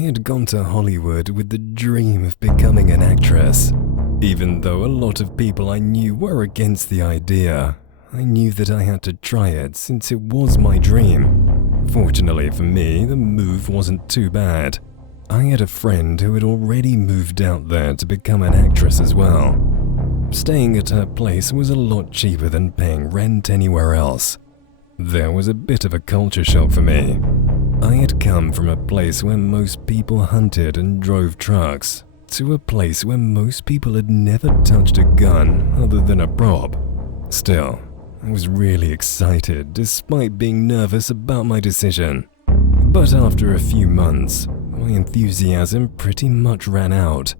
had gone to Hollywood with the dream of becoming an actress. Even though a lot of people I knew were against the idea, I knew that I had to try it since it was my dream. Fortunately for me, the move wasn't too bad. I had a friend who had already moved out there to become an actress as well. Staying at her place was a lot cheaper than paying rent anywhere else. There was a bit of a culture shock for me. I had come from a place where most people hunted and drove trucks, to a place where most people had never touched a gun other than a prop. Still, I was really excited despite being nervous about my decision. But after a few months, my enthusiasm pretty much ran out.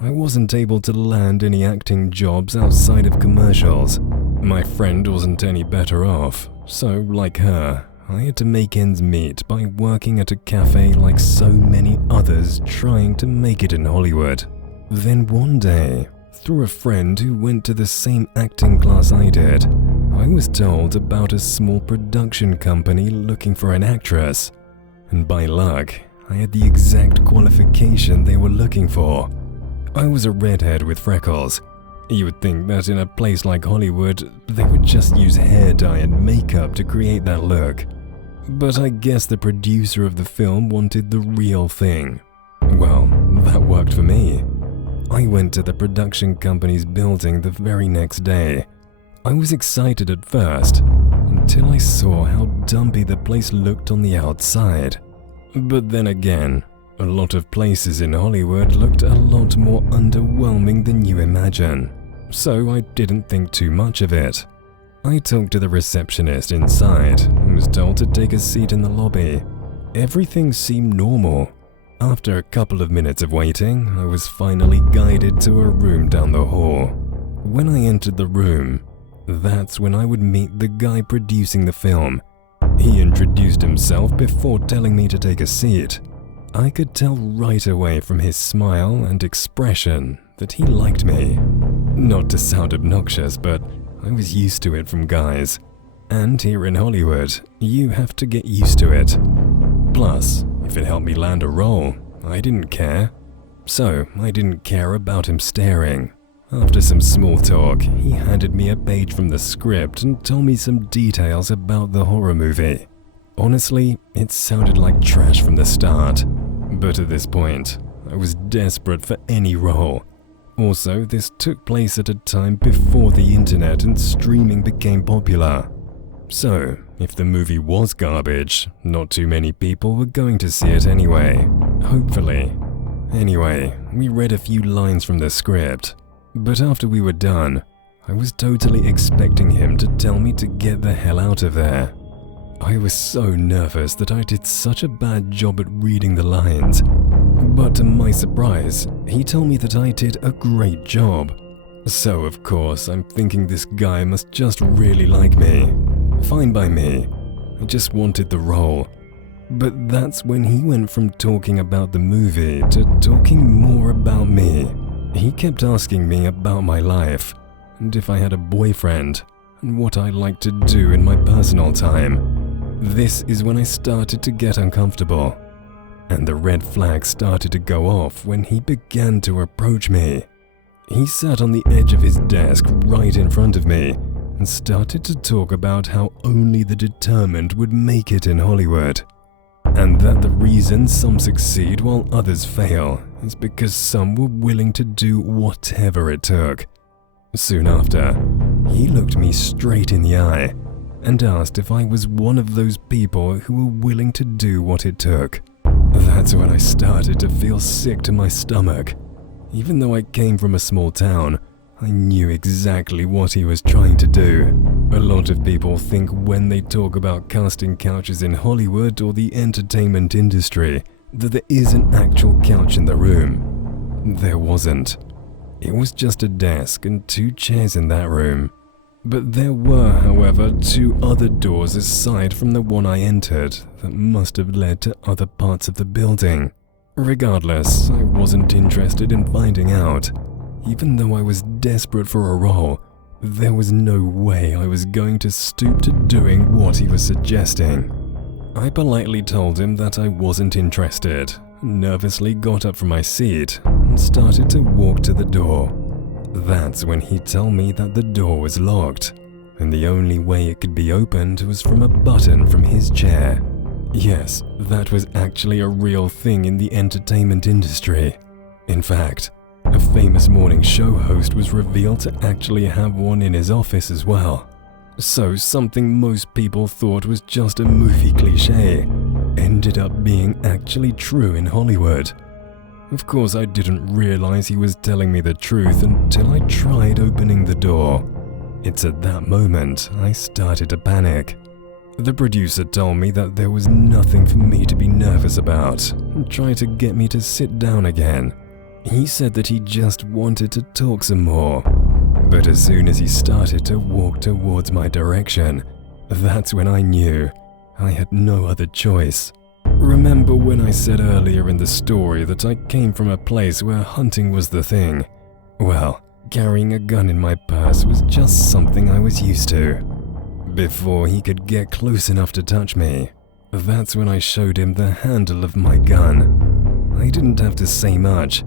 I wasn't able to land any acting jobs outside of commercials. My friend wasn't any better off, so like her, I had to make ends meet by working at a cafe like so many others trying to make it in Hollywood. Then one day, through a friend who went to the same acting class I did, I was told about a small production company looking for an actress. And by luck, I had the exact qualification they were looking for. I was a redhead with freckles. You would think that in a place like Hollywood, they would just use hair dye and makeup to create that look. But I guess the producer of the film wanted the real thing. Well, that worked for me. I went to the production company's building the very next day. I was excited at first, until I saw how dumpy the place looked on the outside. But then again, a lot of places in Hollywood looked a lot more underwhelming than you imagine, so I didn't think too much of it. I talked to the receptionist inside and was told to take a seat in the lobby. Everything seemed normal. After a couple of minutes of waiting, I was finally guided to a room down the hall. When I entered the room, that's when I would meet the guy producing the film. He introduced himself before telling me to take a seat. I could tell right away from his smile and expression that he liked me. Not to sound obnoxious, but I was used to it from guys. And here in Hollywood, you have to get used to it. Plus, if it helped me land a role, I didn't care. So, I didn't care about him staring. After some small talk, he handed me a page from the script and told me some details about the horror movie. Honestly, it sounded like trash from the start. But at this point, I was desperate for any role. Also, this took place at a time before the internet and streaming became popular. So, if the movie was garbage, not too many people were going to see it anyway. Hopefully. Anyway, we read a few lines from the script. But after we were done, I was totally expecting him to tell me to get the hell out of there. I was so nervous that I did such a bad job at reading the lines. But to my surprise, he told me that I did a great job. So of course, I'm thinking this guy must just really like me. Fine by me. I just wanted the role. But that's when he went from talking about the movie to talking more about me. He kept asking me about my life, and if I had a boyfriend, and what I liked to do in my personal time. This is when I started to get uncomfortable, and the red flag started to go off when he began to approach me. He sat on the edge of his desk right in front of me and started to talk about how only the determined would make it in Hollywood, and that the reason some succeed while others fail is because some were willing to do whatever it took. Soon after, he looked me straight in the eye and asked if I was one of those people who were willing to do what it took. That's when I started to feel sick to my stomach. Even though I came from a small town, I knew exactly what he was trying to do. A lot of people think when they talk about casting couches in Hollywood or the entertainment industry that there is an actual couch in the room. There wasn't. It was just a desk and 2 chairs in that room. But there were, however, 2 other doors aside from the one I entered that must have led to other parts of the building. Regardless, I wasn't interested in finding out. Even though I was desperate for a role, there was no way I was going to stoop to doing what he was suggesting. I politely told him that I wasn't interested, nervously got up from my seat and started to walk to the door. That's when he told me that the door was locked, and the only way it could be opened was from a button from his chair. Yes, that was actually a real thing in the entertainment industry. In fact, a famous morning show host was revealed to actually have one in his office as well. So something most people thought was just a movie cliché ended up being actually true in Hollywood. Of course, I didn't realize he was telling me the truth until I tried opening the door. It's at that moment I started to panic. The producer told me that there was nothing for me to be nervous about and tried to get me to sit down again. He said that he just wanted to talk some more. But as soon as he started to walk towards my direction, that's when I knew I had no other choice. Remember when I said earlier in the story that I came from a place where hunting was the thing? Well, carrying a gun in my purse was just something I was used to. Before he could get close enough to touch me, that's when I showed him the handle of my gun. I didn't have to say much.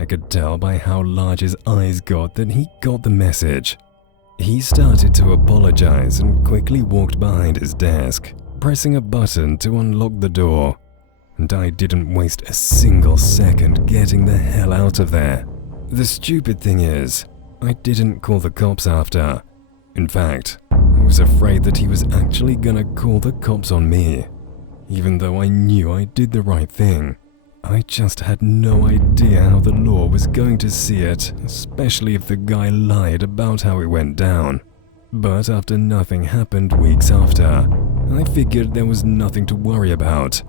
I could tell by how large his eyes got that he got the message. He started to apologize and quickly walked behind his desk, pressing a button to unlock the door. And I didn't waste a single second getting the hell out of there. The stupid thing is, I didn't call the cops after. In fact, I was afraid that he was actually gonna call the cops on me. Even though I knew I did the right thing, I just had no idea how the law was going to see it, especially if the guy lied about how it went down. But after nothing happened weeks after, I figured there was nothing to worry about.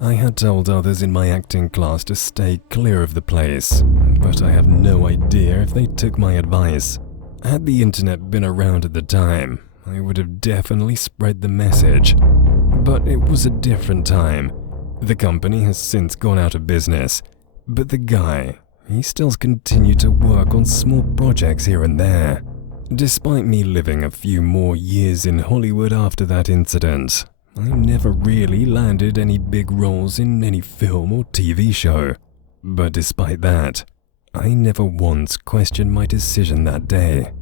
I had told others in my acting class to stay clear of the place, but I have no idea if they took my advice. Had the internet been around at the time, I would have definitely spread the message. But it was a different time. The company has since gone out of business, but the guy, he still continued to work on small projects here and there. Despite me living a few more years in Hollywood after that incident, I never really landed any big roles in any film or TV show. But despite that, I never once questioned my decision that day.